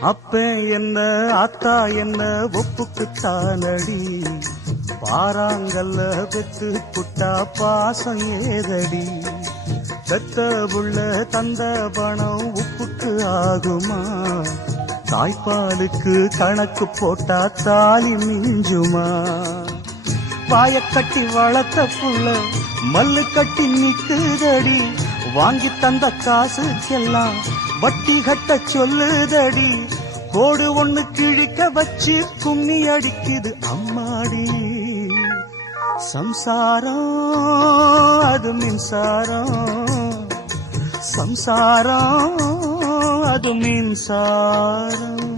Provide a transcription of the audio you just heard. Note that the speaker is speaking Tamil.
அப்ப என்ன ஆத்தா என்ன ஒப்புக்குத்தானடி, பாறாங்கல்ல பெத்து புட்டா பாசம் ஏதடி, பெத்த புள்ள தந்த பணம் உப்புக்கு ஆகுமா, தாய்ப்பாலுக்கு கணக்கு போட்டா தாலி மிஞ்சுமா, வாயக்கட்டி வளர்த்த புள்ள மல்லு கட்டி நிக்குதடி, வாங்கி தந்த காசுக்கெல்லாம் வட்டி கட்ட சொல்லுதடி, கோடு ஒண்ணு கிழிக்க வச்சு கும்மி அடிக்குது அம்மாடி, சம்சாரம் அது மின்சாரம், சம்சாரம் அது மின்சாரம்.